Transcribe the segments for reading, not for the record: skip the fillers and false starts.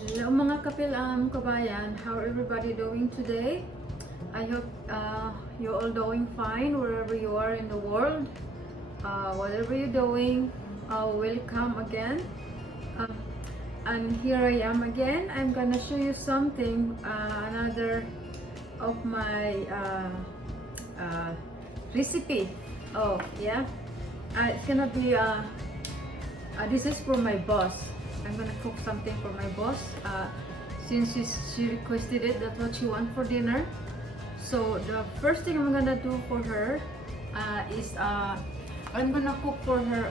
Hello mga FIL-AM kabayan, how are everybody doing today? I hope you're all doing fine wherever you are in the world. Whatever you're doing, welcome again. And here I am again. I'm gonna show you something, another of my recipe. Oh yeah, it's gonna be this is for my boss. I'm gonna cook something for my boss since she requested it. That's what she wants for dinner. So the first thing I'm gonna do for her is I'm gonna cook for her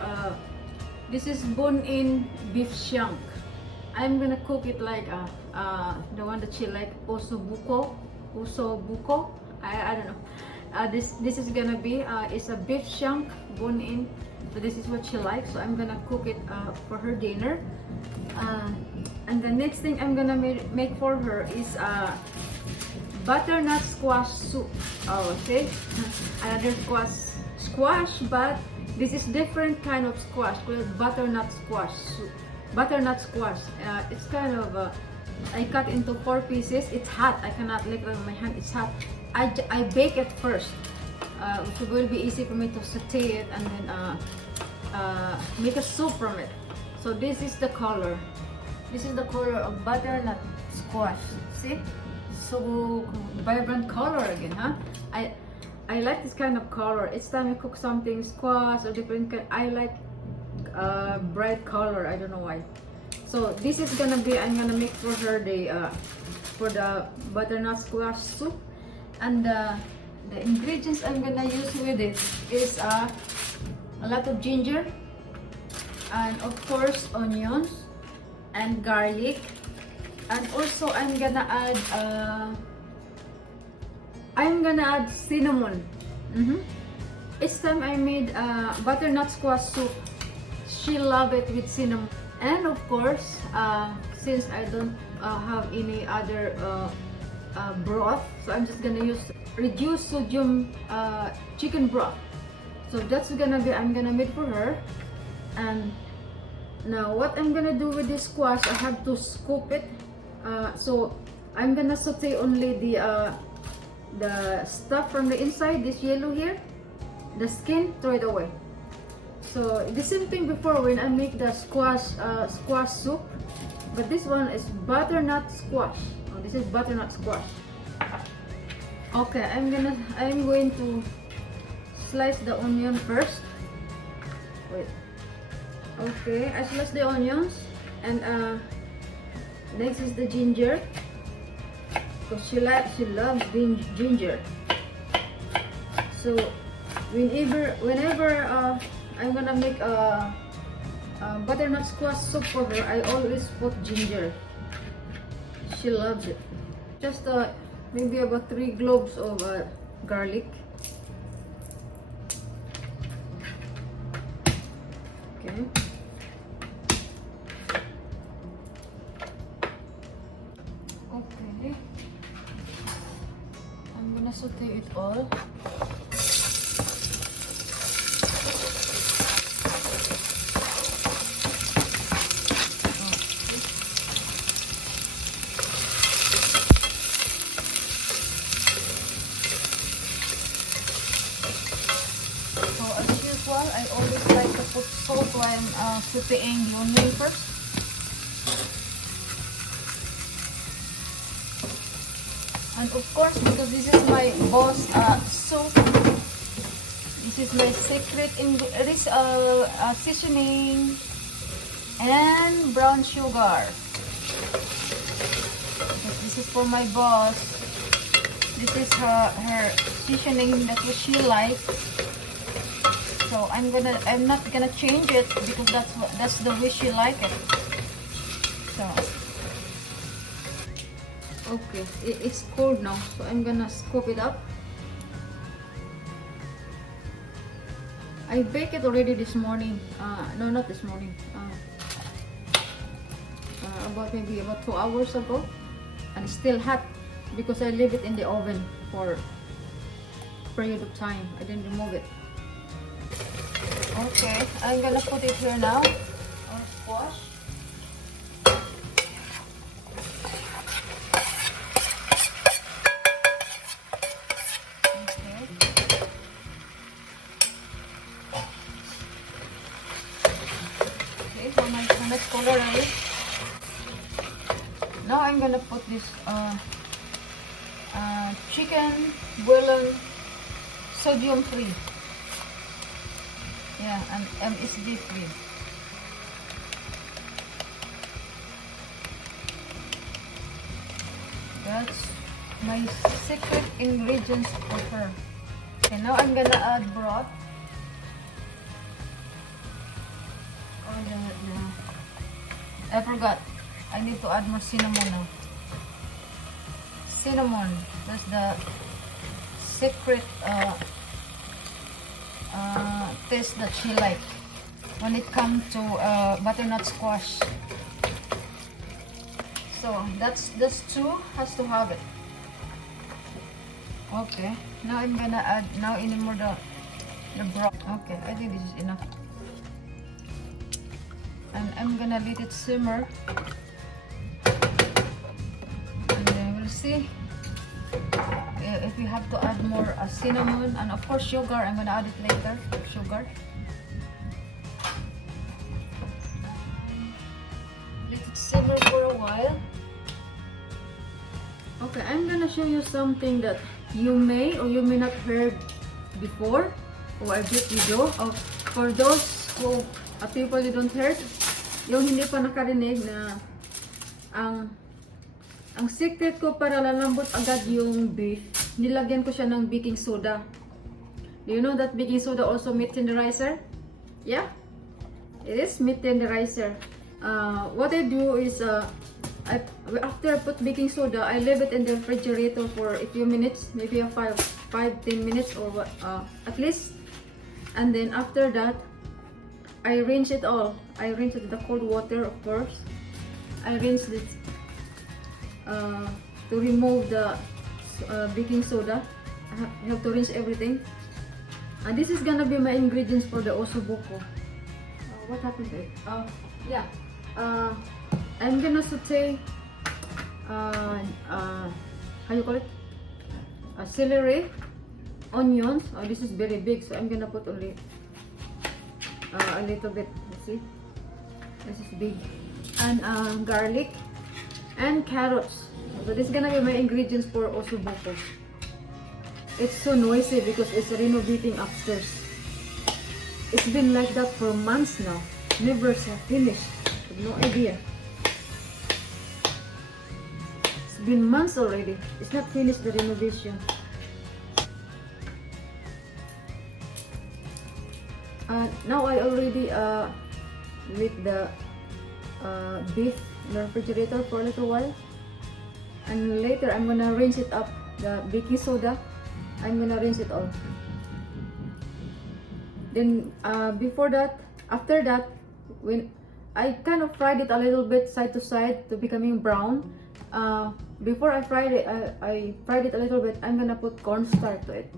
this is bone-in beef shank. I'm gonna cook it like the one that she like, OSSO BUCO. I don't know. This is gonna be it's a beef shank bone-in. So this is what she likes. So I'm gonna cook it for her dinner. And the next thing I'm gonna make for her is butternut squash soup. Oh, okay. Another squash, but this is different kind of squash called butternut squash soup. Butternut squash. It's kind of I cut into 4 pieces. It's hot. I cannot lick it with my hand. It's hot. I bake it first. So it will be easy for me to saute it and then make a soup from it. So this is the color. This is the color of butternut squash. See? So vibrant color again, huh? I like this kind of color. Each time I cook something squash or different kind, I like bright color. I don't know why. So this is gonna be, I'm gonna make for her for the butternut squash soup, and the ingredients I'm gonna use with it is a lot of ginger, and of course onions and garlic, and also I'm gonna add cinnamon. Each time I made butternut squash soup, she loved it with cinnamon. And of course, since I don't have any other broth, so I'm just gonna use reduced sodium chicken broth. So that's gonna be, I'm gonna make for her. And now what I'm gonna do with this squash, I have to scoop it. So I'm gonna saute only the stuff from the inside, this yellow here, the skin, throw it away. So the same thing before when I make the squash soup, but this one is butternut squash. Oh, this is butternut squash. Okay, I'm going to slice the onion first. Wait. Okay, I slice the onions, and next is the ginger, because she loves ginger. So whenever I'm gonna make a butternut squash soup for her, I always put ginger. She loves it. Just maybe about 3 cloves of garlic. Okay. Okay. I'm gonna saute it all. I always like to put salt while I'm sauteing the onion first. And of course, because this is my boss soup, this is my secret seasoning and brown sugar. This is for my boss. This is her seasoning, that's what she likes. So I'm not gonna change it because that's the way she like it. So okay, it's cold now, so I'm gonna scoop it up. I baked it already this morning. No, not this morning. Maybe about 2 hours ago, and it's still hot because I leave it in the oven for a period of time. I didn't remove it. Okay, I'm gonna put it here now. Squash. Now I'm gonna put this chicken bouillon, sodium free. Yeah, and MSG free. That's my secret ingredients for her. Okay, now I'm gonna add broth. Oh, I forgot. I need to add more cinnamon now. Cinnamon. That's the secret taste that she likes when it comes to butternut squash. So that's two has to have it. Okay, now I'm gonna add anymore the broth. Okay, I think this is enough. And I'm gonna let it simmer. And then we'll see if we have to add more cinnamon and of course sugar. I'm gonna add it later. Sugar. Let it simmer for a while. Okay, I'm gonna show you something that you may or you may not heard before, or I bet you do. For those who people you don't heard, yung hindi pa nakarinig na ang secret ko para lalambot agad yung beef, nilagyan ko siya ng baking soda. Do you know that baking soda also meat tenderizer? Yeah, it is meat tenderizer. What I do is after I put baking soda, I leave it in the refrigerator for a few minutes, maybe 5-10 minutes or what, at least. And then after that, I rinse it all. I rinse it with the cold water, of course. I rinse it to remove the baking soda. You have to rinse everything. And this is gonna be my ingredients for the OSSO BUCO. What happened to it? Yeah. I'm gonna saute how you call it? Celery, onions. This is very big, so I'm gonna put only a little bit. Let's see, this is big. And garlic and carrots. So this is gonna be my ingredients for OSSO BUCO. It's so noisy because it's renovating upstairs. It's been like that for months now. Never finished. I have no idea. It's been months already. It's not finished, the renovation. Now I already with the beef in the refrigerator for a little while, and later I'm gonna rinse it up. The baking soda, I'm gonna rinse it all. Then after that, when I kind of fried it a little bit side to side to becoming brown. Before I fried it, I fried it a little bit. I'm gonna put cornstarch to it.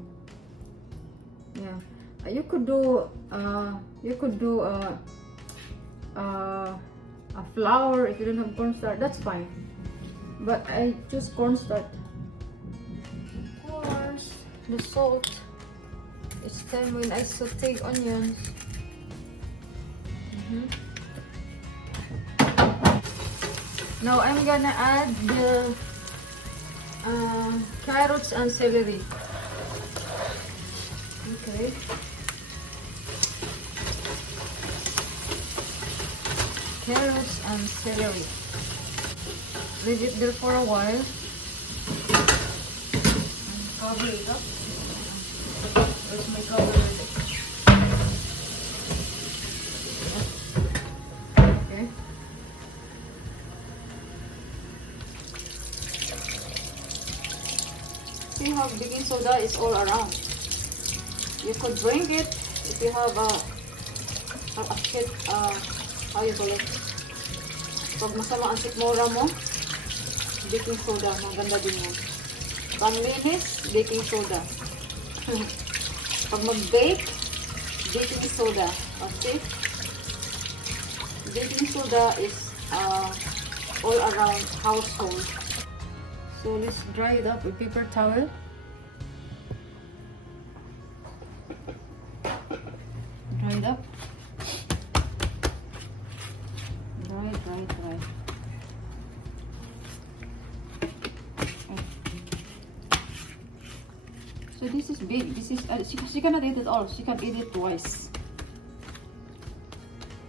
Yeah, you could do a flour if you don't have cornstarch. That's fine, but I choose cornstarch. Of course, the salt. It's time when I saute onions. Now I'm gonna add the carrots and celery. Okay. Carrots and celery. Leave it there for a while. And cover it up. Where's my cover? Okay. See how baking soda is all around. You could drink it if you have a shit, how you call it? Pag masama ang sikmura mo, baking soda, maganda din yan. Panlinis, baking soda. Pag mag-bake, baking soda. Okay? Baking soda is all around household. So let's dry it up with paper towel. Dry it up. Dry. So this is big. This is she cannot eat it all. She can eat it twice.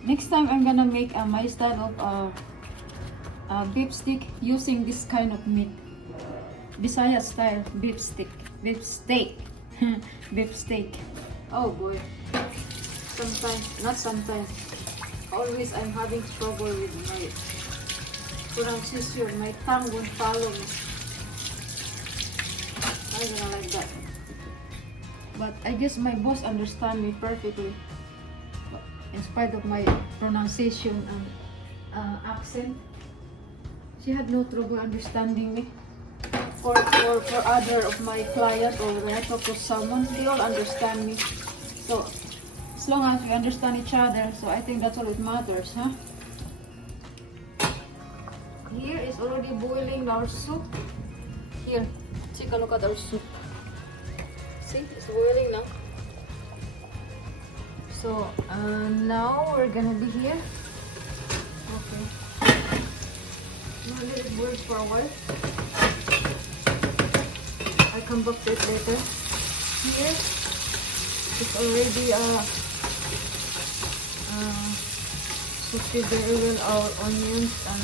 Next time I'm gonna make my style of beef stick using this kind of meat. Bisaya style beef stick. Beef steak. Beef steak. Oh boy. Sometimes, not sometimes. Always I'm having trouble with my pronunciation. My tongue won't follow me. I don't like that. But I guess my boss understands me perfectly. In spite of my pronunciation and accent, she had no trouble understanding me. For other of my clients, or when I talk to someone, they all understand me. So as long as we understand each other, so I think that's all it matters, huh? Here is already boiling our soup. Here, take a look at our soup. See, it's boiling now. So now we're gonna be here. Okay. Now let it boil for a while. I come back to it later. Here, it's already sauteed very well our onions and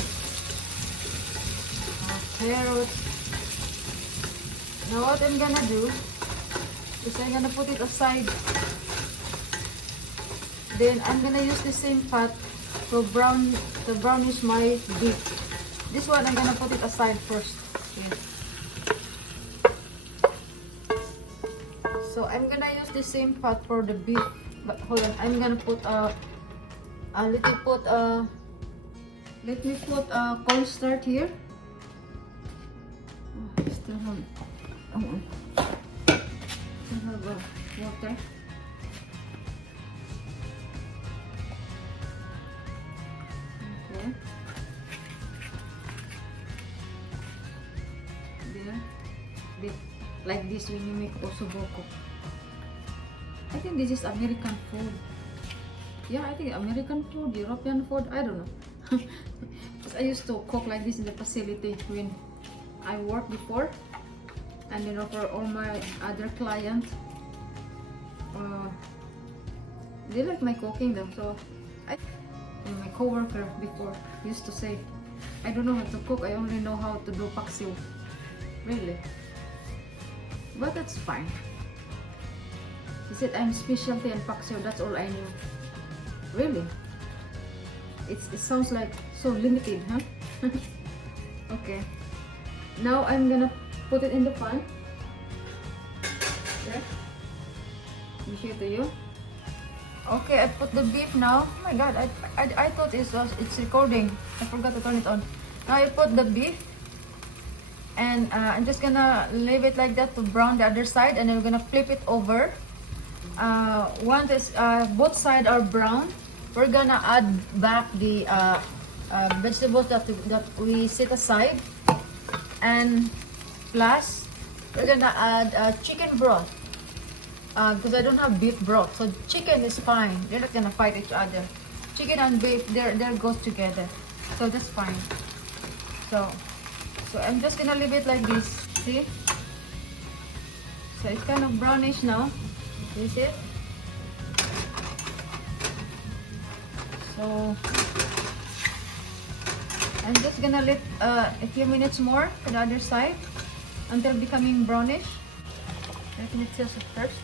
our carrots. Now what I'm gonna do is I'm gonna put it aside. Then I'm gonna use the same pot to brownish my beef. This one I'm gonna put it aside first. Here. So I'm gonna use the same pot for the beef. But hold on, I'm gonna put let me put cornstarch here. Oh, I still have water. Okay. There. Like this when you make OSSO BUCO. I think this is American food. Yeah, I think American food, European food, I don't know. Because I used to cook like this in the facility when I worked before. And you know, for all my other clients, they like my cooking though. So and my coworker before used to say, I don't know how to cook, I only know how to do paksiw. Really? But that's fine. He said I'm specialty in paksiw, that's all I knew. Really? It sounds like so limited, huh? Okay. Now I'm gonna put it in the pan. Okay. Let me show it to you. Okay, I put the beef now. Oh my god, I thought it's recording. I forgot to turn it on. Now I put the beef. And I'm just gonna leave it like that to brown the other side, and then we're gonna flip it over. Once both sides are brown, we're gonna add back the vegetables that we set aside, and plus we're gonna add chicken broth because I don't have beef broth, so chicken is fine. They're not gonna fight each other. Chicken and beef, there goes together, so that's fine. So I'm just gonna leave it like this. See? So it's kind of brownish now. You see it? So I'm just gonna let a few minutes more to the other side until becoming brownish. Let me test it first.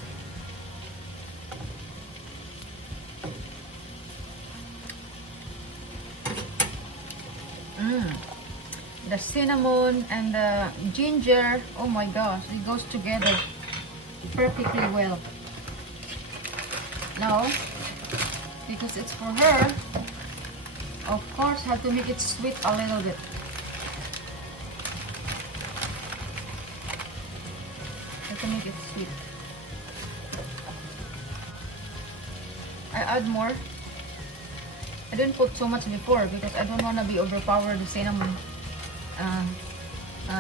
The cinnamon and the ginger, oh my gosh, it goes together perfectly well. Now, because it's for her, of course, have to make it sweet a little bit. Have to make it sweet. I add more. I didn't put so much before because I don't want to be overpowered the cinnamon.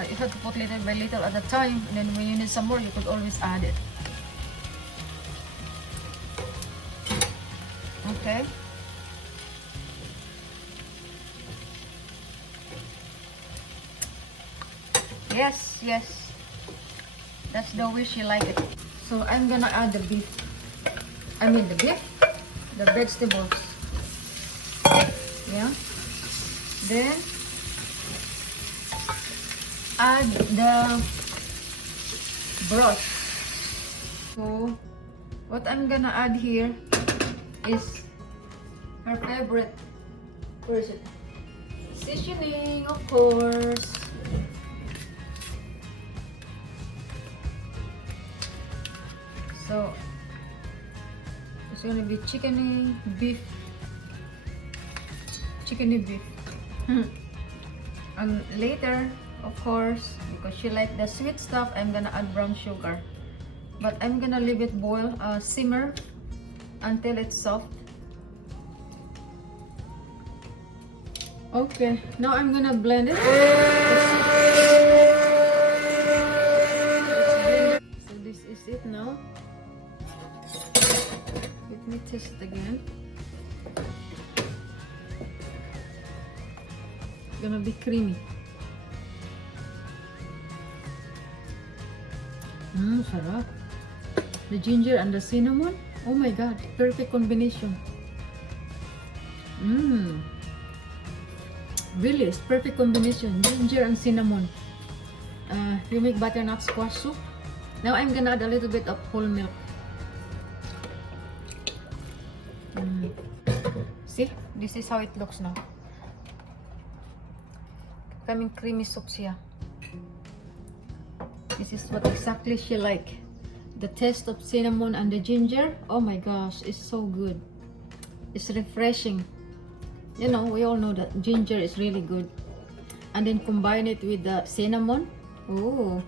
You have to put little by little at a time, and then when you need some more, you could always add it. Okay. Yes, yes. That's the way she likes it. So I'm gonna add the beef. The vegetables. Yeah. Then add the broth. So what I'm gonna add here is her favorite. Where is it? Seasoning, of course. So it's gonna be chickeny beef. And later, of course, because she likes the sweet stuff, I'm gonna add brown sugar. But I'm gonna leave it simmer until it's soft. Okay, now I'm gonna blend it. So this is it now. Let me test it again. It's gonna be creamy. Sarap. The ginger and the cinnamon. Oh my god, perfect combination. Really, it's perfect combination. Ginger and cinnamon. You make butternut squash soup. Now I'm gonna add a little bit of whole milk. See, this is how it looks now. Coming creamy soup siya. This is what exactly she like. The taste of cinnamon and the ginger. Oh my gosh, it's so good. It's refreshing. You know, we all know that ginger is really good. And then combine it with the cinnamon. Oh.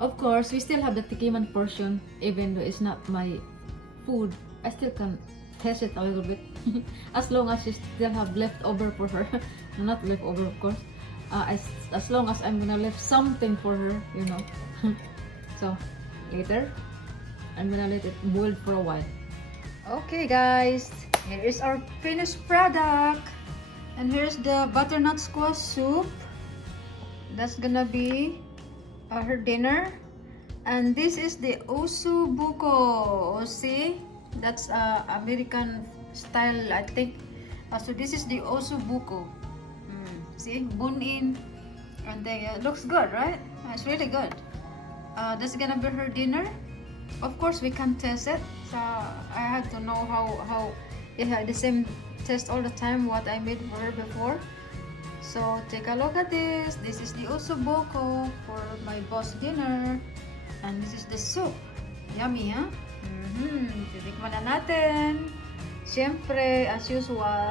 Of course, we still have the tikiman portion. Even though it's not my food, I still can test it a little bit. As long as you still have leftover for her. Not leftover, of course. As long as I'm gonna leave something for her, you know. So, later, I'm gonna let it boil for a while. Okay guys, here is our finished product. And here's the butternut squash soup. That's gonna be her dinner. And this is the OSSO BUCO. See? That's American style, I think. So this is the OSSO BUCO. See? Bone in. And they looks good, right? It's really good. That's gonna be her dinner. Of course, we can test it. So I had to know how it had the same taste all the time what I made for her before. So take a look at this. This is the OSSO BUCO for my boss dinner. And this is the soup. Yummy, huh? Titikman na natin. Siyempre, as usual.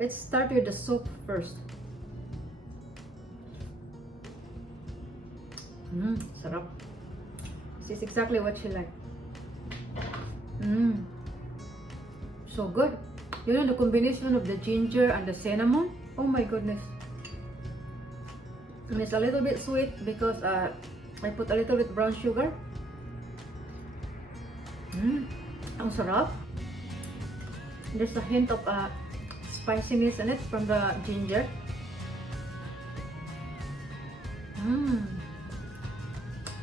Let's start with the soup first. Sarap. This is exactly what she liked. So good. You know the combination of the ginger and the cinnamon? Oh my goodness. And it's a little bit sweet because I put a little bit brown sugar. Ang sarap. There's a hint of spiciness in it from the ginger.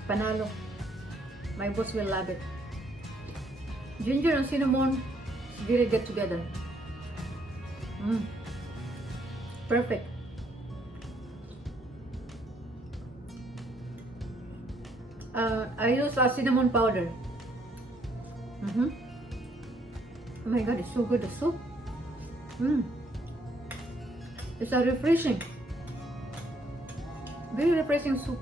Panalo. My boss will love it. Ginger and cinnamon very good together. Perfect. I use cinnamon powder. Oh my god, it's so good, the soup. It's a refreshing, very refreshing soup.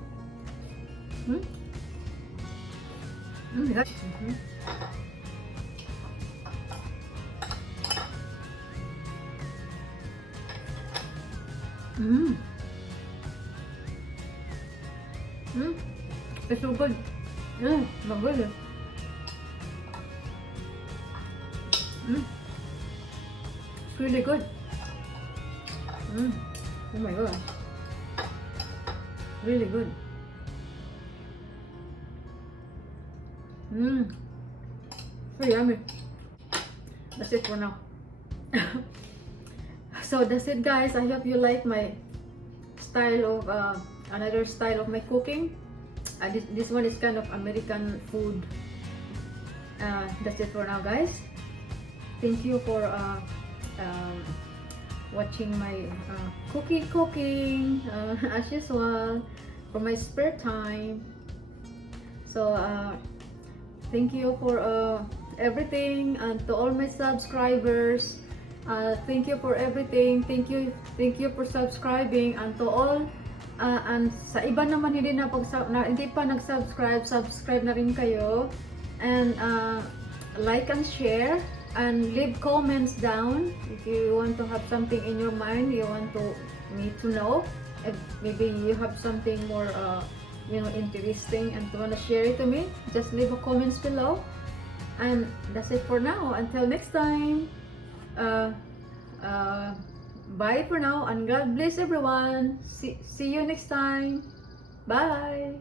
It's so good. My goodness. It's really good. Oh my god. Really good. So yummy. That's it for now. So that's it, guys. I hope you like my style of another style of my cooking. This one is kind of American food. That's it for now, guys. Thank you for watching my cooking as usual for my spare time. So thank you for everything, and to all my subscribers, thank you for everything. Thank you for subscribing, and to all and sa iba naman hindi pa nag-subscribe, subscribe na rin kayo, and like and share, and leave comments down if you want to have something in your mind you want me to know. If maybe you have something more interesting and you want to share it to me, just leave a comments below. And that's it for now. Until next time, bye for now, and God bless everyone. See you next time. Bye.